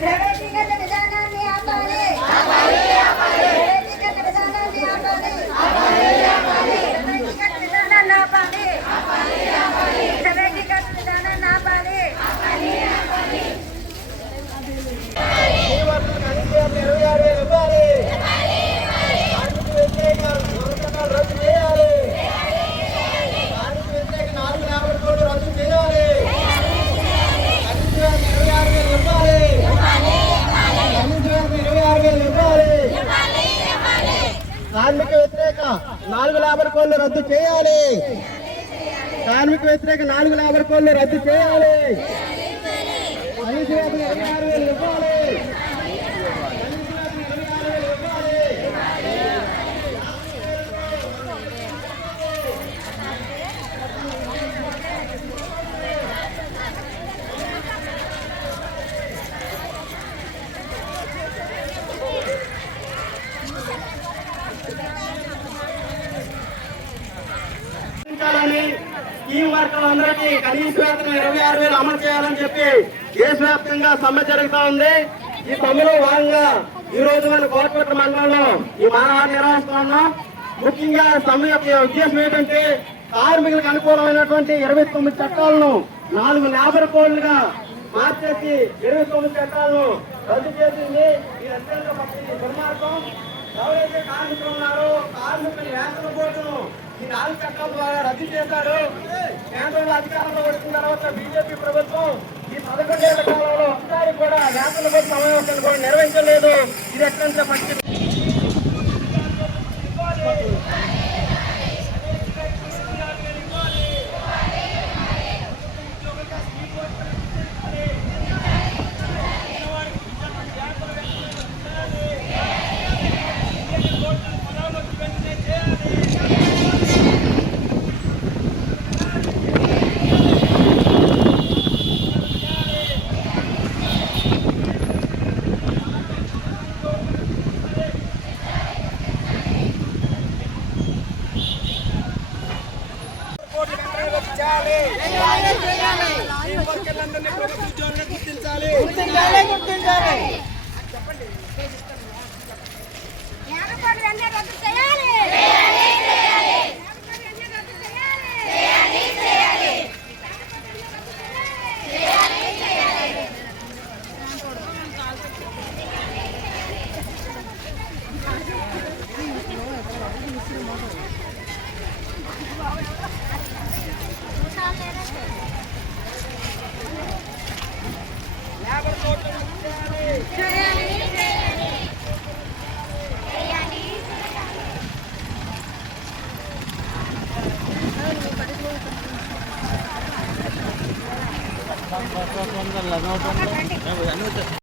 ప్రైవేటీకరణ విధానాన్ని ఆపాలి. కార్మిక వ్యతిరేక 4 లేబర్ కోడ్లు రద్దు చేయాలి. కార్మిక వ్యతిరేక 4 లేబర్ కోడ్లు రద్దు చేయాలి. కనీస వేతనం 26,000 ఇవ్వాలి. స్కీమ్ వర్కర్లందరికీ కనీస వేతనం 26,000 అమలు చేయాలని చెప్పి దేశవ్యాప్తంగా సమ్మె జరుగుతా ఉంది. ఈ సమ్మెలో భాగంగా ఈ రోజు మన కోటపట్ల మండలంలో ఈ మానవాన్ని నిర్వహిస్తున్నాం. ముఖ్యంగా సమ్మె యొక్క ఉద్దేశం ఏంటంటే కార్మికులకు అనుకూలమైనటువంటి 29 చట్టాలను 4 లేబర్ కోడ్లుగా మార్చేసి 29 చట్టాలను రద్దు చేసింది. ఈ అత్యంత దుర్మార్గం. ఎవరైతే కార్మికులు ఉన్నారో కార్మికుల వేతన బోర్డును ఈ 4 చట్టాల ద్వారా రద్దు చేశారు. కేంద్రంలో అధికారంలో వచ్చిన తర్వాత బీజేపీ ప్రభుత్వం ఈ 11 ఏళ్ల కాలంలో ఒకసారి కూడా వేతన బోర్డు సమావేశాలు కూడా నిర్వహించలేదు. ఇది ఎట్లంటే పరిస్థితి.